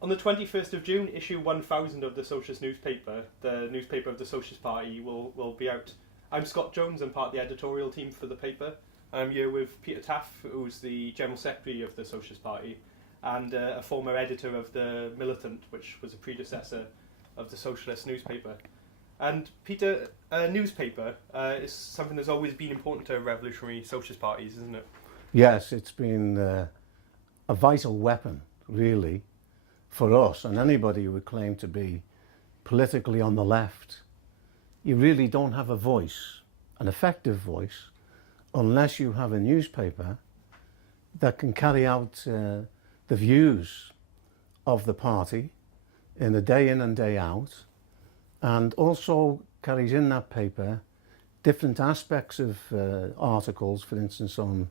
On the 21st of June, issue 1000 of the Socialist newspaper, the newspaper of the Socialist Party, will be out. I'm Scott Jones, I'm part of the editorial team for the paper. I'm here with Peter Taff, who's the General Secretary of the Socialist Party, and a former editor of the Militant, which was a predecessor of the Socialist newspaper. And Peter, a newspaper is something that's always been important to revolutionary socialist parties, isn't it? Yes, it's been a vital weapon, really, for us and anybody who would claim to be politically on the left. You really don't have a voice, an effective voice, unless you have a newspaper that can carry out the views of the party in a day in and day out, and also carries in that paper different aspects of articles, for instance, on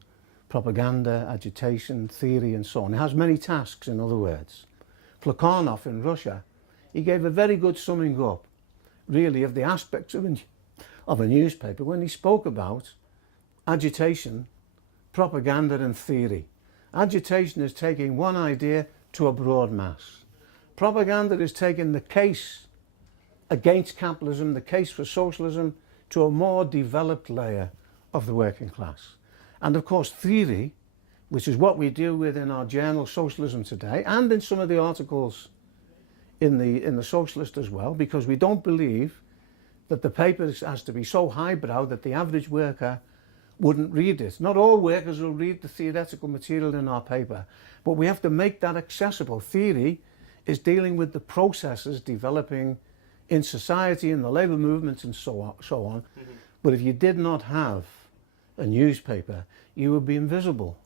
propaganda, agitation, theory, and so on. It has many tasks, in other words. Plekhanov in Russia, he gave a very good summing up, really, of the aspects of a newspaper when he spoke about agitation, propaganda, and theory. Agitation is taking one idea to a broad mass. Propaganda is taking the case against capitalism, the case for socialism, to a more developed layer of the working class. And of course, theory, which is what we deal with in our journal Socialism Today, and in some of the articles in the Socialist as well, because we don't believe that the paper has to be so highbrow that the average worker wouldn't read it. Not all workers will read the theoretical material in our paper, but we have to make that accessible. Theory is dealing with the processes developing in society, in the labour movements, and so on. Mm-hmm. But if you did not have a newspaper, you would be invisible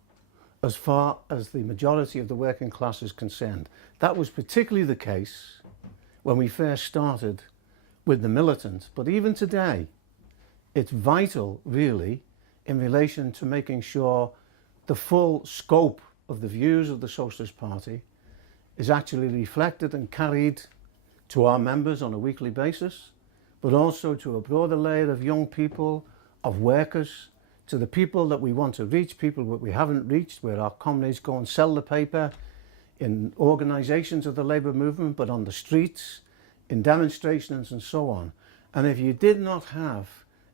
as far as the majority of the working class is concerned. That was particularly the case when we first started with the Militant, but even today, it's vital, really, in relation to making sure the full scope of the views of the Socialist Party is actually reflected and carried to our members on a weekly basis, but also to a broader layer of young people, of workers, to the people that we want to reach, people that we haven't reached, where our comrades go and sell the paper in organisations of the labour movement, but on the streets, in demonstrations and so on. And if you did not have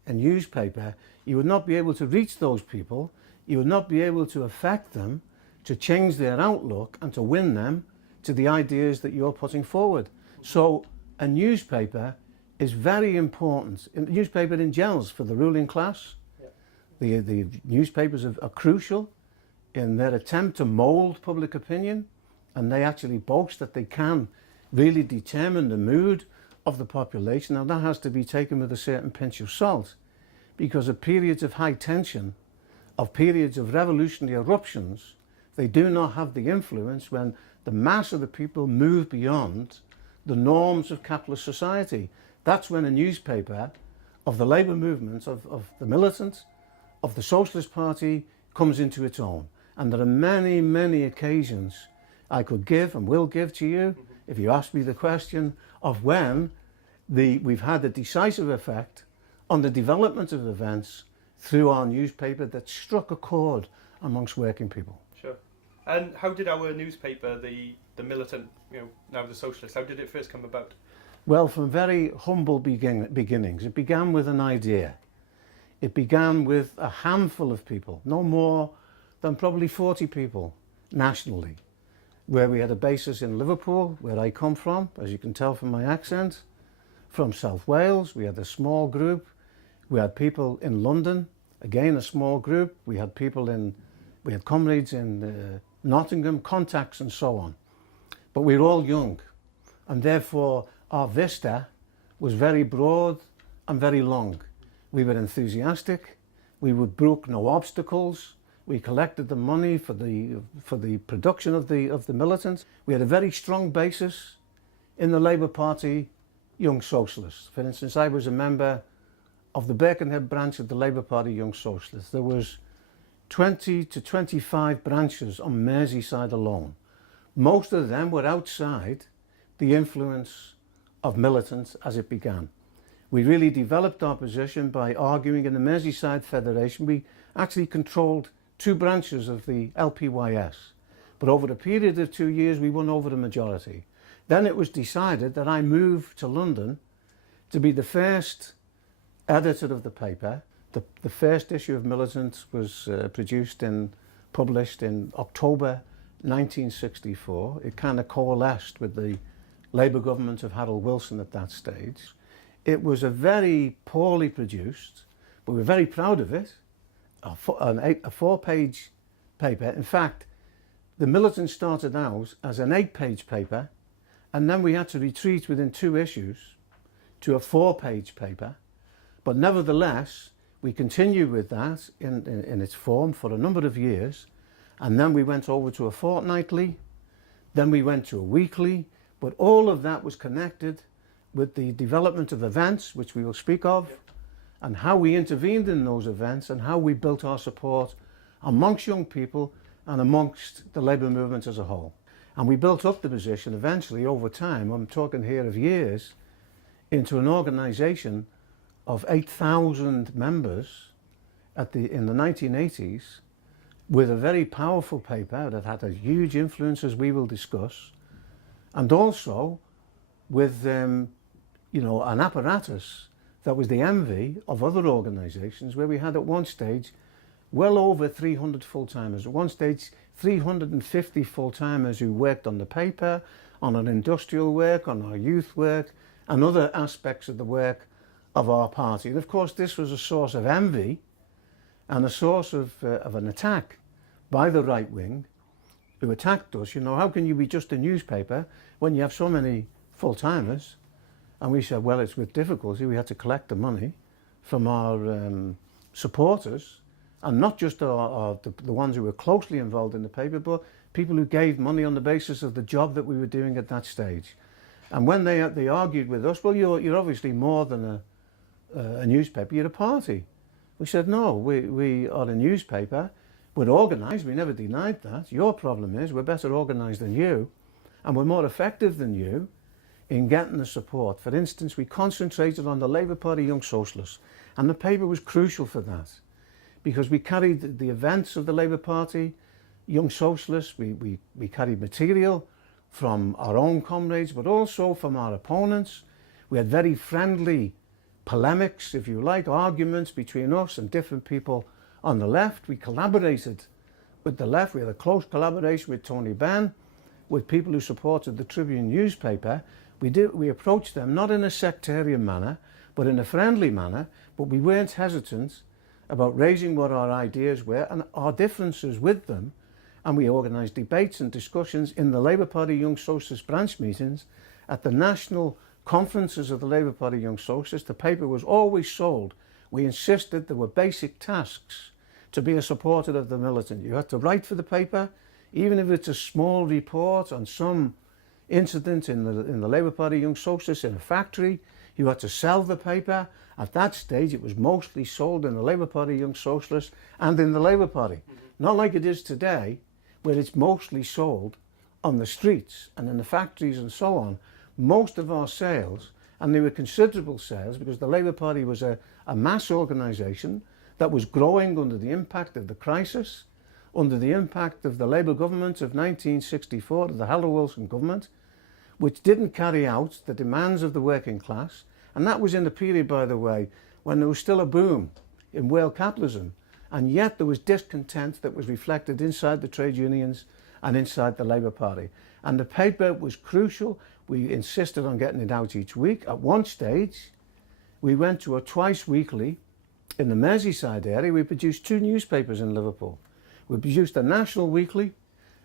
a newspaper, you would not be able to reach those people, you would not be able to affect them, to change their outlook and to win them to the ideas that you're putting forward. So a newspaper is very important. A newspaper in general for the ruling class. The newspapers are crucial in their attempt to mould public opinion, and they actually boast that they can really determine the mood of the population. Now that has to be taken with a certain pinch of salt, because of periods of high tension, of periods of revolutionary eruptions, they do not have the influence when the mass of the people move beyond the norms of capitalist society. That's when a newspaper of the labour movement, of the Militant, of the Socialist Party comes into its own. And there are many, many occasions I could give and will give to you, if you ask me the question, of when we've had a decisive effect on the development of events through our newspaper that struck a chord amongst working people. Sure. And how did our newspaper, the Militant, now the Socialist, how did it first come about? Well, from very humble beginnings. It began with an idea. It began with a handful of people, no more than probably 40 people nationally, where we had a basis in Liverpool, where I come from, as you can tell from my accent. From South Wales, we had a small group. We had people in London, again a small group. We had comrades in Nottingham, contacts and so on. But we were all young, and therefore our vista was very broad and very long. We were enthusiastic, we broke no obstacles, we collected the money for the production of the Militant. We had a very strong basis in the Labour Party Young Socialists. For instance, I was a member of the Birkenhead branch of the Labour Party Young Socialists. There was 20 to 25 branches on Merseyside alone. Most of them were outside the influence of militants as it began. We really developed our position by arguing in the Merseyside Federation. We actually controlled two branches of the LPYS. But over a period of 2 years, we won over the majority. Then it was decided that I moved to London to be the first editor of the paper. The first issue of Militant was published in October 1964. It kind of coalesced with the Labour government of Harold Wilson at that stage. It was a very poorly produced, but we were very proud of it, a 4-page paper. In fact, the Militant started out as an 8-page paper, and then we had to retreat within 2 issues to a 4-page paper. But nevertheless, we continued with that in its form for a number of years, and then we went over to a fortnightly, then we went to a weekly, but all of that was connected with the development of events, which we will speak of, and how we intervened in those events and how we built our support amongst young people and amongst the Labour movement as a whole. And we built up the position eventually over time, I'm talking here of years, into an organisation of 8,000 members in the 1980s, with a very powerful paper that had a huge influence, as we will discuss, and also with an apparatus that was the envy of other organisations, where we had at one stage well over 300 full-timers. At one stage, 350 full-timers who worked on the paper, on our industrial work, on our youth work, and other aspects of the work of our party. And of course, this was a source of envy and a source of an attack by the right wing, who attacked us. You know, how can you be just a newspaper when you have so many full-timers? And we said, well, it's with difficulty. We had to collect the money from our supporters, and not just the ones who were closely involved in the paper, but people who gave money on the basis of the job that we were doing at that stage. And when they argued with us, well, you're obviously more than a newspaper, you're a party. We said, no, we are a newspaper. We're organised, we never denied that. Your problem is we're better organised than you, and we're more effective than you in getting the support. For instance, we concentrated on the Labour Party Young Socialists, and the paper was crucial for that, because we carried the events of the Labour Party Young Socialists, we carried material from our own comrades, but also from our opponents. We had very friendly polemics, if you like, arguments between us and different people on the left. We collaborated with the left. We had a close collaboration with Tony Benn, with people who supported the Tribune newspaper. We approached them not in a sectarian manner, but in a friendly manner, but we weren't hesitant about raising what our ideas were and our differences with them. And we organised debates and discussions in the Labour Party Young Socialist branch meetings, at the national conferences of the Labour Party Young Socialists. The paper was always sold. We insisted there were basic tasks to be a supporter of the Militant. You had to write for the paper, even if it's a small report on some incident in the Labour Party Young Socialists in a factory. You had to sell the paper. At that stage, it was mostly sold in the Labour Party Young Socialists and in the Labour Party. Not like it is today, where it's mostly sold on the streets and in the factories and so on. Most of our sales, and they were considerable sales, because the Labour Party was a mass organisation that was growing under the impact of the crisis, under the impact of the Labour government of 1964, of the Harold Wilson government, which didn't carry out the demands of the working class. And that was in the period, by the way, when there was still a boom in world capitalism, and yet there was discontent that was reflected inside the trade unions and inside the Labour Party. And the paper was crucial. We insisted on getting it out each week. At one stage, we went to a twice weekly in the Merseyside area. We produced 2 newspapers in Liverpool. We produced a national weekly,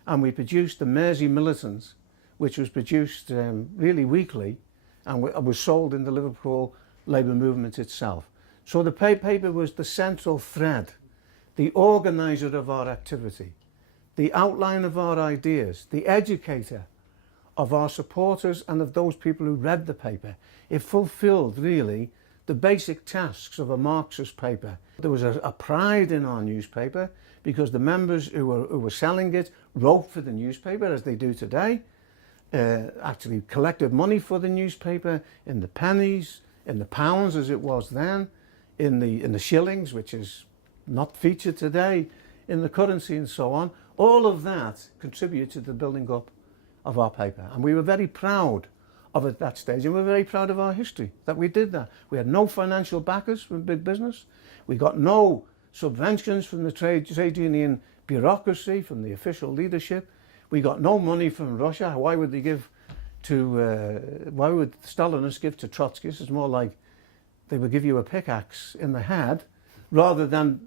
and we produced the Mersey Militant, which was produced really weekly, and was sold in the Liverpool Labour movement itself. So the paper was the central thread, the organiser of our activity, the outline of our ideas, the educator of our supporters and of those people who read the paper. It fulfilled, really, the basic tasks of a Marxist paper. There was a pride in our newspaper, because the members who were selling it wrote for the newspaper, as they do today, actually collected money for the newspaper in the pennies, in the pounds as it was then, in the shillings, which is not featured today, in the currency and so on. All of that contributed to the building up of our paper. And we were very proud of it at that stage, and we're very proud of our history, that we did that. We had no financial backers from big business. We got no subventions from the trade union bureaucracy, from the official leadership. We got no money from Russia. Why would they give to, why would Stalinists give to Trotskyists? It's more like they would give you a pickaxe in the head rather than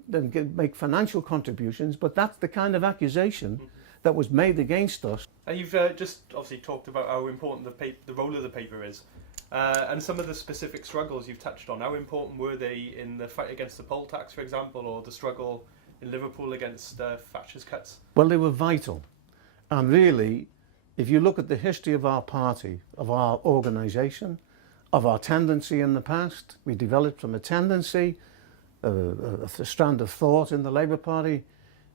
make financial contributions. But that's the kind of accusation that was made against us. And you've just obviously talked about how important the role of the paper is, and some of the specific struggles you've touched on. How important were they in the fight against the poll tax, for example, or the struggle in Liverpool against Thatcher's cuts? Well, they were vital. And really, if you look at the history of our party, of our organisation, of our tendency in the past, we developed from a tendency, a strand of thought in the Labour Party,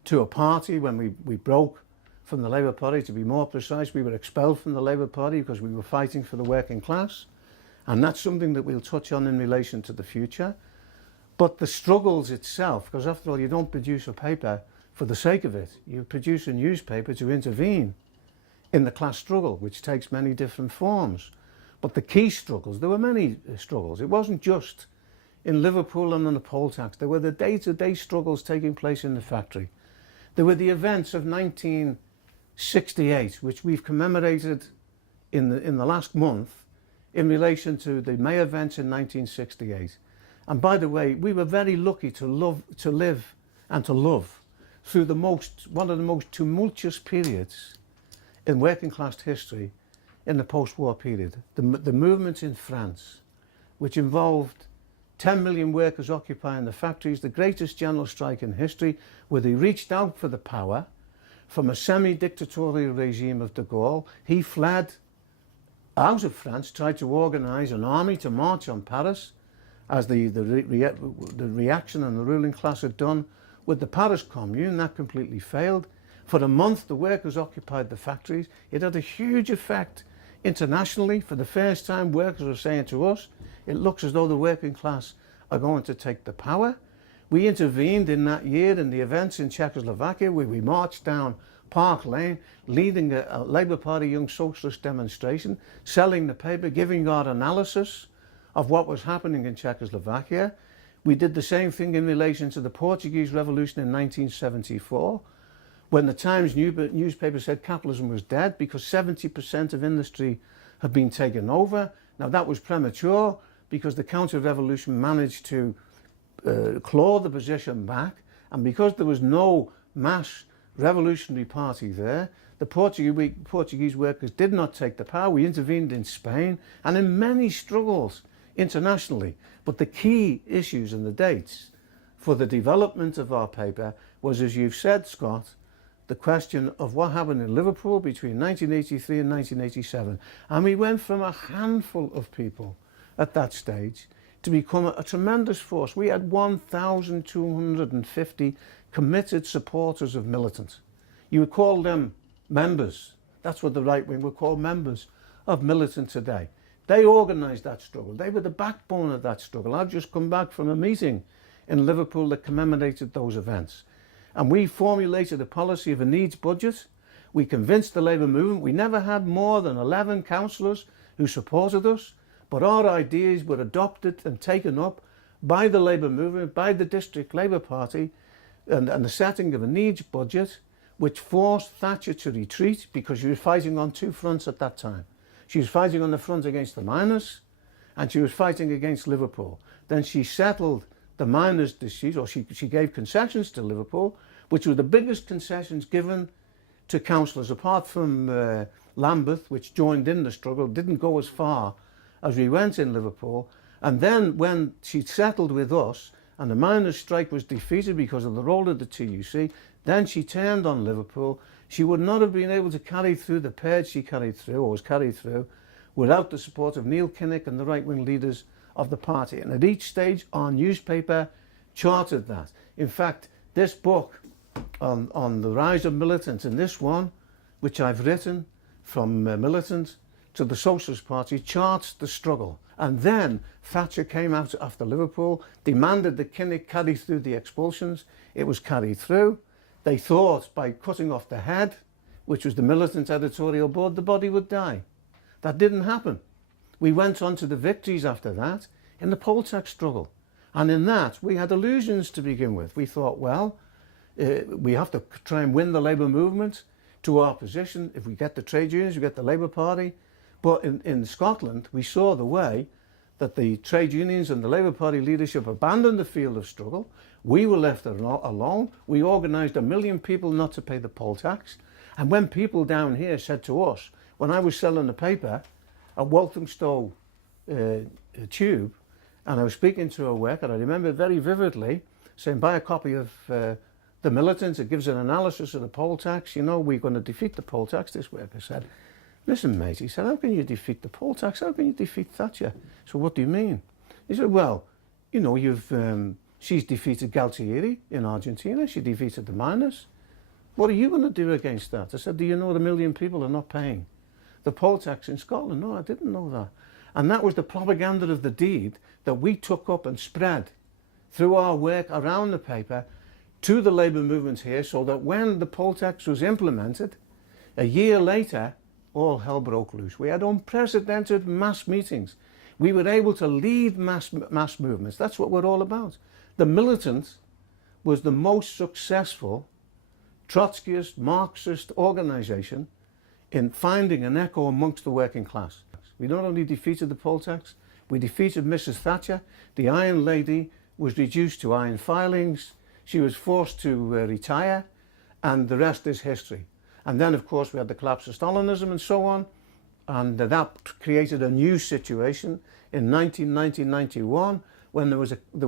to a party. When we broke from the Labour Party, to be more precise, we were expelled from the Labour Party because we were fighting for the working class. And that's something that we'll touch on in relation to the future. But the struggles itself, because after all, you don't produce a paper for the sake of it. You produce a newspaper to intervene in the class struggle, which takes many different forms. But the key struggles, there were many struggles. It wasn't just in Liverpool and on the poll tax. There were the day-to-day struggles taking place in the factory. There were the events of 1968, which we've commemorated in the last month in relation to the May events in 1968. And by the way, we were very lucky to live and to love through one of the most tumultuous periods in working class history in the post-war period. The movement in France, which involved 10 million workers occupying the factories, the greatest general strike in history, where they reached out for the power from a semi-dictatorial regime of de Gaulle. He fled out of France, tried to organise an army to march on Paris, as the reaction and the ruling class had done with the Paris Commune. That completely failed. For a month, the workers occupied the factories. It had a huge effect internationally. For the first time, workers are saying to us, it looks as though the working class are going to take the power. We intervened in that year in the events in Czechoslovakia, where we marched down Park Lane, leading a Labour Party Young Socialist demonstration, selling the paper, giving our analysis of what was happening in Czechoslovakia. We did the same thing in relation to the Portuguese Revolution in 1974, when the Times newspaper said capitalism was dead because 70% of industry had been taken over. Now that was premature because the counter-revolution managed to claw the position back, and because there was no mass revolutionary party there, the Portuguese workers did not take the power. We intervened in Spain and in many struggles internationally. But the key issues and the dates for the development of our paper was, as you've said, Scott, the question of what happened in Liverpool between 1983 and 1987. And we went from a handful of people at that stage to become a tremendous force. We had 1,250 committed supporters of Militant. You would call them members. That's what the right wing would call members of Militant today. They organised that struggle. They were the backbone of that struggle. I've just come back from a meeting in Liverpool that commemorated those events. And we formulated a policy of a needs budget. We convinced the Labour movement. We never had more than 11 councillors who supported us, but our ideas were adopted and taken up by the Labour movement, by the District Labour Party, and the setting of a needs budget, which forced Thatcher to retreat because she was fighting on two fronts at that time. She was fighting on the front against the miners, and she was fighting against Liverpool. Then she settled the miners' dispute, or she gave concessions to Liverpool, which were the biggest concessions given to councillors, apart from Lambeth, which joined in the struggle, didn't go as far as we went in Liverpool. And then when she settled with us, and the miners' strike was defeated because of the role of the TUC, then she turned on Liverpool. She would not have been able to carry through the purge she carried through, or was carried through, without the support of Neil Kinnock and the right-wing leaders of the party. And at each stage, our newspaper charted that. In fact, this book on the rise of militants, and this one, which I've written from militant to the Socialist Party, charts the struggle. And then Thatcher came out after Liverpool, demanded that Kinnock carry through the expulsions. It was carried through. They thought by cutting off the head, which was the militant editorial board, the body would die. That didn't happen. We went on to the victories after that in the poll tax struggle. And in that, we had illusions to begin with. We thought, well, we have to try and win the Labour movement to our position. If we get the trade unions, we get the Labour Party. But in Scotland, we saw the way that the trade unions and the Labour Party leadership abandoned the field of struggle. We were left alone. We organised 1 million people not to pay the poll tax. And when people down here said to us, when I was selling the paper at Walthamstow Tube, and I was speaking to a worker, I remember very vividly saying, buy a copy of The Militant. It gives an analysis of the poll tax. You know, we're going to defeat the poll tax. This worker said, listen, mate, he said, how can you defeat the poll tax? How can you defeat Thatcher? So what do you mean? He said, well, you know, she's defeated Galtieri in Argentina. She defeated the miners. What are you going to do against that? I said, do you know 1 million people are not paying the poll tax in Scotland? No, I didn't know that. And that was the propaganda of the deed that we took up and spread through our work around the paper to the labour movement here, so that when the poll tax was implemented, a year later, all hell broke loose. We had unprecedented mass meetings. We were able to lead mass movements. That's what we're all about. The Militant was the most successful Trotskyist, Marxist organisation in finding an echo amongst the working class. We not only defeated the poll tax, we defeated Mrs. Thatcher. The Iron Lady was reduced to iron filings. She was forced to retire, and the rest is history. And then, of course, we had the collapse of Stalinism and so on, and that created a new situation in 1990-91 when there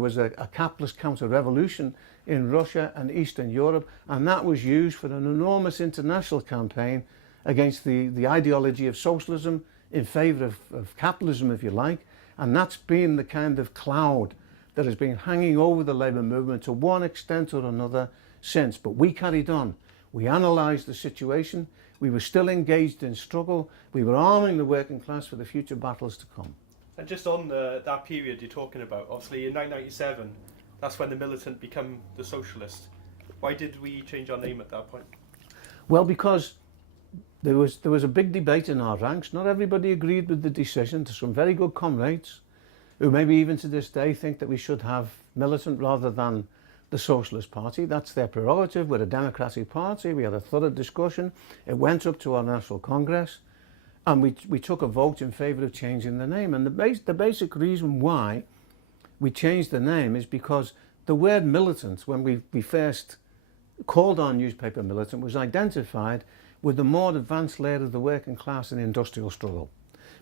was a capitalist counter-revolution in Russia and Eastern Europe, and that was used for an enormous international campaign against the ideology of socialism in favour of capitalism, if you like, and that's been the kind of cloud that has been hanging over the labour movement to one extent or another since. But we carried on. We analysed the situation. We were still engaged in struggle. We were arming the working class for the future battles to come. And just on that period you're talking about, obviously in 1997, that's when the Militant became the Socialist. Why did we change our name at that point? Well, because there was a big debate in our ranks. Not everybody agreed with the decision. There's some very good comrades who maybe even to this day think that we should have Militant rather than the Socialist Party. That's their prerogative. We're a democratic party. We had a thorough discussion. It went up to our National Congress, and we took a vote in favour of changing the name. And the basic reason why we changed the name is because the word militant, when we first called our newspaper Militant, was identified with the more advanced layer of the working class and industrial struggle.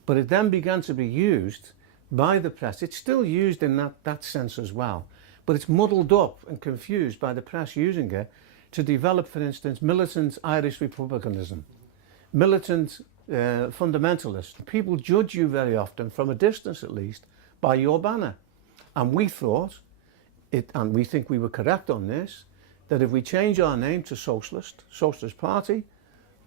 But it then began to be used by the press. It's still used in that sense as well, but it's muddled up and confused by the press using it to develop, for instance, militant Irish republicanism, militant fundamentalist. People judge you very often, from a distance at least, by your banner. And we thought, and we think we were correct on this, that if we change our name to Socialist Party,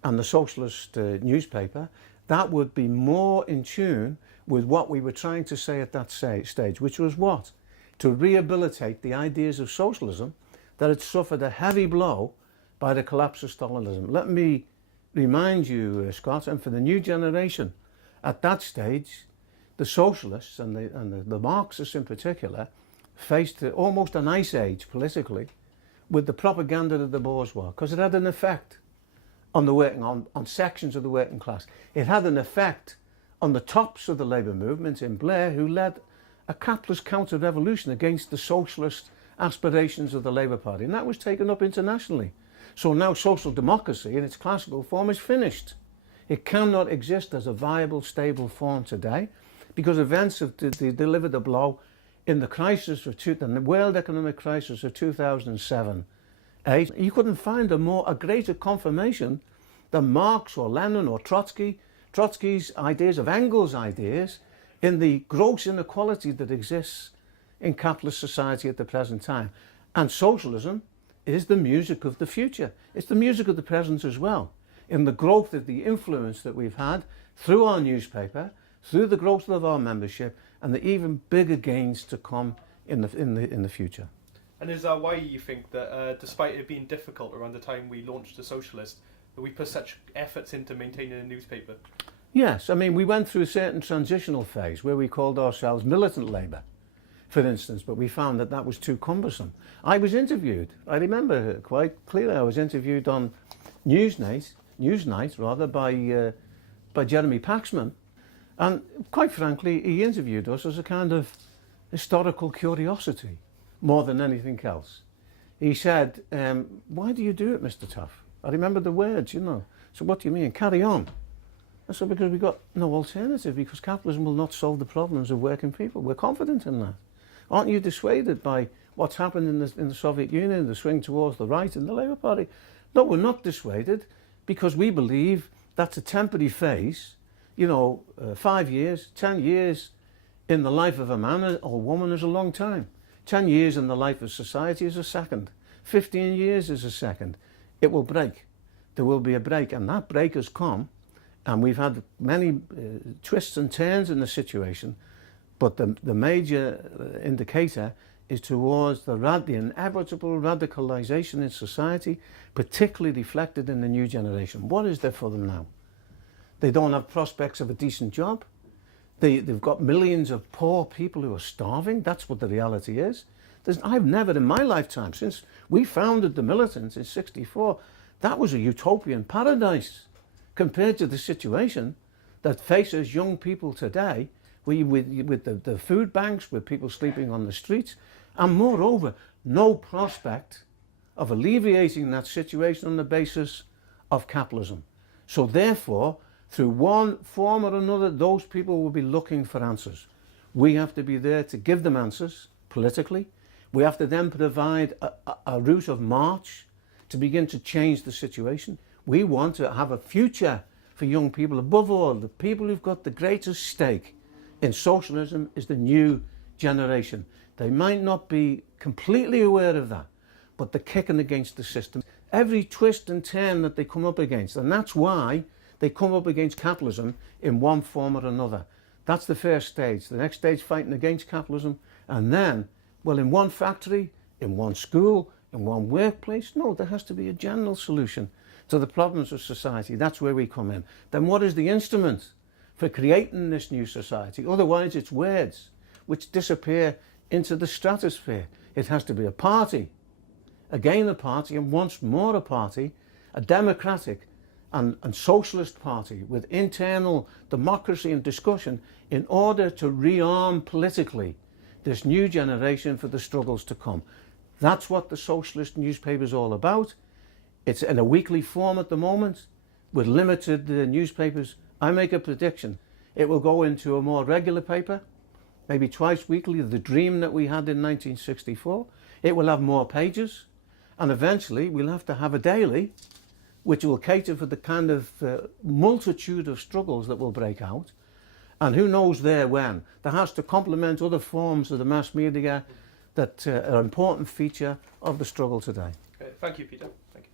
and the Socialist newspaper, that would be more in tune with what we were trying to say at that stage, which was what? To rehabilitate the ideas of socialism that had suffered a heavy blow by the collapse of Stalinism. Let me remind you, Scott, and for the new generation, at that stage, the socialists and the Marxists in particular faced almost an ice age politically with the propaganda of the bourgeois, because it had an effect on on sections of the working class. It had an effect on the tops of the labour movement in Blair, who led a capitalist counter-revolution against the socialist aspirations of the Labour Party, and that was taken up internationally. So now social democracy in its classical form is finished. It cannot exist as a viable, stable form today, because events have delivered a blow in the crisis of the world economic crisis of 2007. You couldn't find a greater confirmation than Marx or Lenin or Trotsky's ideas, of Engels' ideas, in the gross inequality that exists in capitalist society at the present time. And socialism is the music of the future. It's the music of the present as well, in the growth of the influence that we've had through our newspaper, through the growth of our membership, and the even bigger gains to come in the future. And is that why you think that, despite it being difficult around the time we launched the Socialist, that we put such efforts into maintaining a newspaper? Yes, I mean, we went through a certain transitional phase where we called ourselves militant Labour, for instance, but we found that that was too cumbersome. I was interviewed, I remember quite clearly, I was interviewed on Newsnight by Jeremy Paxman, and quite frankly, he interviewed us as a kind of historical curiosity more than anything else. He said, why do you do it, Mr. Taff? I remember the words, you know. So what do you mean? Carry on. I said, because we've got no alternative, because capitalism will not solve the problems of working people. We're confident in that. Aren't you dissuaded by what's happened in the Soviet Union, the swing towards the right in the Labour Party? No, we're not dissuaded, because we believe that's a temporary phase. You know, 5 years, 10 years in the life of a man or woman is a long time. 10 years in the life of society is a second. 15 years is a second. It will break. There will be a break, and that break has come. And we've had many twists and turns in the situation, but the major indicator is towards the inevitable radicalisation in society, particularly reflected in the new generation. What is there for them now? They don't have prospects of a decent job. They've got millions of poor people who are starving. That's what the reality is. I've never in my lifetime, since we founded the militants in '64, that was a utopian paradise compared to the situation that faces young people today with the food banks, with people sleeping on the streets, and moreover, no prospect of alleviating that situation on the basis of capitalism. So therefore, through one form or another, those people will be looking for answers. We have to be there to give them answers politically. We have to then provide a route of march to begin to change the situation. We want to have a future for young people. Above all, the people who've got the greatest stake in socialism is the new generation. They might not be completely aware of that, but they're kicking against the system. Every twist and turn that they come up against, and that's why they come up against capitalism in one form or another. That's the first stage. The next stage, fighting against capitalism, and then, well, in one factory, in one school, in one workplace, no, there has to be a general solution to the problems of society. That's where we come in. Then what is the instrument for creating this new society? Otherwise, it's words which disappear into the stratosphere. It has to be a party, again a party, and once more a party, a democratic and socialist party with internal democracy and discussion in order to rearm politically this new generation for the struggles to come. That's what the Socialist newspaper is all about. It's in a weekly form at the moment with limited newspapers. I make a prediction. It will go into a more regular paper, maybe twice weekly, the dream that we had in 1964. It will have more pages, and eventually we'll have to have a daily which will cater for the kind of multitude of struggles that will break out. And who knows there when. That has to complement other forms of the mass media that are an important feature of the struggle today. Okay, thank you, Peter. Thank you.